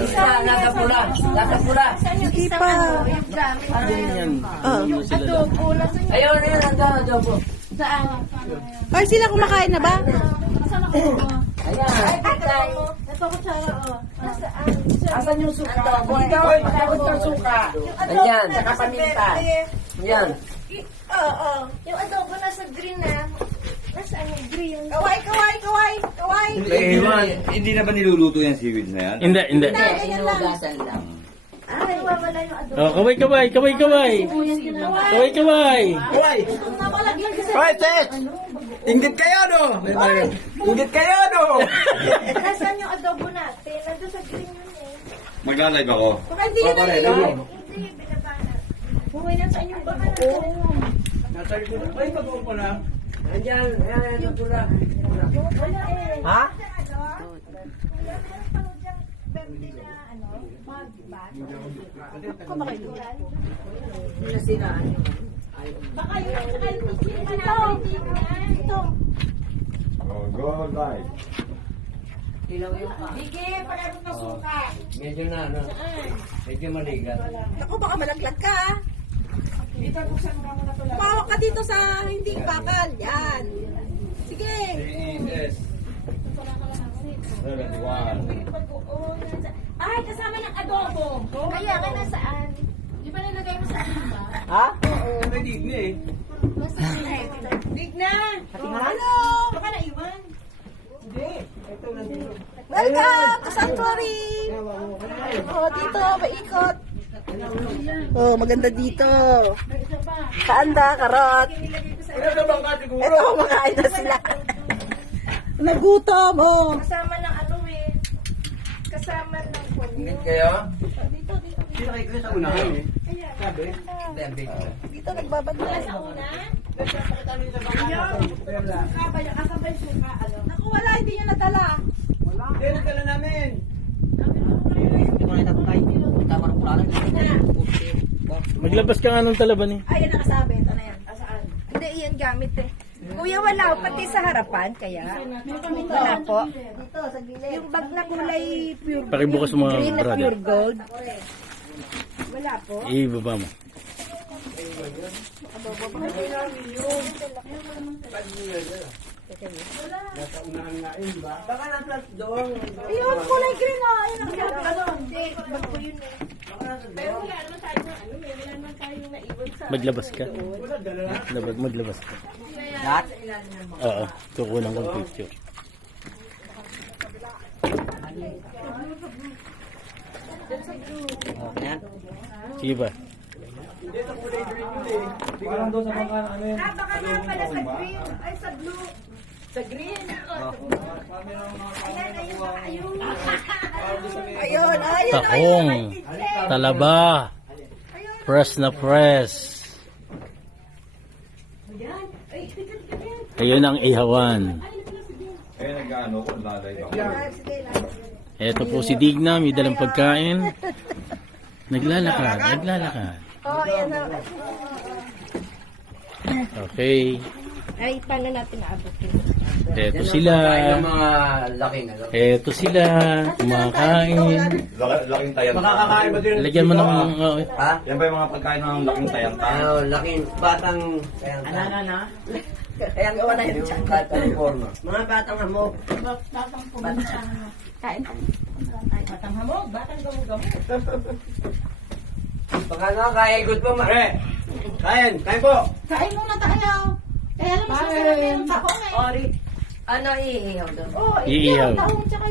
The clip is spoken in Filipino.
Nasa pula. Nasa pula. Hindi pa. Adobo. Ayaw na yun. Ang adobo. Saan? Ay, sila kumakain na ba? Saan ako? Ayan. Ito ko tsara, oh. Nasaan? Asan yung suka? Ikaw ay pakabot ng suka. Ayan. Saka paminta. Ayan. Oo. Yung adobo nasa green na. Nasaan yung green? Kaway. Hindi na ba niluluto yung seaweed na yan? Hindi. Inugasan lang. Ay, wawala yung adobo. Oh, kaway. Hoy, Tet! Inggit kayo, no? Inggit kayo, no? Nasaan yung adobo natin? Nandun sa green yun eh. Magla-live ako. Baka hindi yun na yun. Hindi, binaba na. Buhay na sa inyong baka na. Ay, pag-upo ko na. Ayan. Ayan. Yung pula. Wala eh. Ha? Baka yun ang saka yung ito. Oh, go live. Ilaw yung pa. Sige, pagkabot na suka. Medyo na, ano? Medyo maligat. Ako, baka malaglag ka. Dito, buksan mo muna ito lang. Pawak ka dito sa hindi bakal. Yan. Sige. CES 71. Ay, kasama ng adobo. Kaya ka nasaan? Di ba nilagay mo sa akin ba? Ha? May digni eh. Big na! Hello. Baka naiwan. Welcome to Sanctuary. Oh, dito, maikot. Oh, maganda dito. Kaanda, karot. Ito, kumakain na sila. Nagutom, oh. Kasama ng ano eh. Kasama ng Ingit kayo? Dito. Sino kayo sa unahan eh? Sabi? Hindi. Dito, nagbabadla. Sa una? Kasabay suka. Ano? Naku, wala, hindi nyo nadala. Hindi, nagdala namin. Maglabas ka nga nung talaban eh. Ayan, nakasabi. Ito na yan. Saan? Hindi, iyan gamit eh. Kuya, wala. Pati sa harapan, kaya. Wala po. Dito, sa gilid. Yung bag na kulay pure Pakibukas mo green na brother. pure gold. Wala po. Ibaba mo. Baka na-plus doon. Ayun, kulay green oh. Ayun ang gano'n. Hindi, bag ko yun eh. Pero wala naman tayo na ano eh. Wala naman tayong naiwan sa... Maglabas ka. Maglabas ka. Lahat? Oo. Kukulang kong picture. Yan. Sige ba? Parang doon sa mga ano yun. Baka nga pala sa green. Ay, sa blue. Sa green. Ayan, ayun. Ayun, ayun. Tahong. Talaba. Press na press. Ayun ang ihawan. Eh, nag-ano ko, nag-live ako. Eto po si Digna, may dalang pagkain. Naglalakad. Oh, ayan na. Okay. Ay, paano natin naabot yun? Eto sila. Yung mga laking ano. Eto sila. Kumakain. Laking tayan. Makakakain ba din? Lagyan mo ng... Ha? Yan ba yung mga pagkain ng laking tayan? Ano, laking batang... Ano? Kaya gawa na yun. Yung batang forma. Mga batang hamog. Batang pumunta. Kain. Batang hamog. Batang gamog-gamog. Baka nga, kaya ikot po. Kain po. Kain muna tayo. Kaya naman sasarap yung tahong eh. Ano iihaw doon? Oh, Iihaw. tahong tsaka